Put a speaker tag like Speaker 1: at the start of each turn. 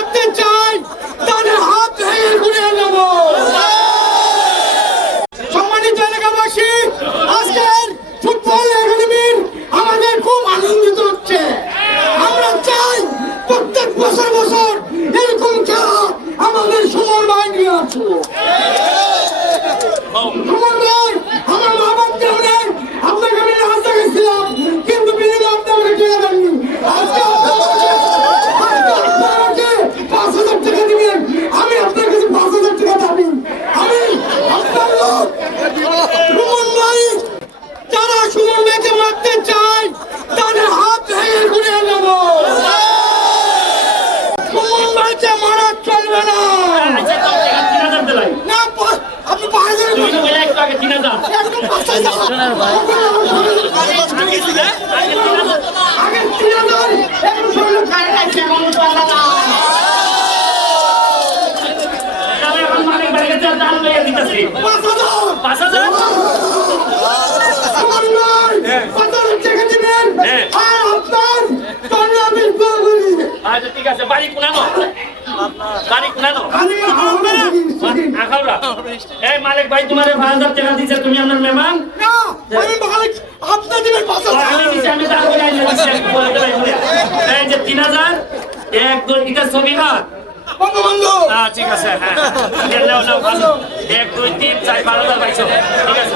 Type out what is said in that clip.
Speaker 1: মারতে চাই তাদের হাত ভেঙে ঘুরিয়ে নেব। সম্মানিত এলাকাবাসী, আজকের ফুটবল একাডেমির আমাদের খুব আনন্দিত হচ্ছে। আমরা চাই প্রত্যেক বছর বছর এরকম খেলা আমাদের সময় বাহিনী আছে। মারতে চায় তাদের হাত ভেঙে ঘুরিয়ে নেব। মারা চলবে না। আপনি পাঁচ হাজার।
Speaker 2: ঠিক আছে বাড়ি কোনানো বাড়ি কোনানো এই মালিক ভাই তোমার পাঁচ হাজার টাকা দিচ্ছে তুমি আমার মেহমান তিন হাজার এক দুই এটা ছবি হাত
Speaker 1: বঙ্গবন্ধু
Speaker 2: হ্যাঁ ঠিক আছে হ্যাঁ। এক দুই তিন চার বারো হাজার পাইছো ঠিক আছে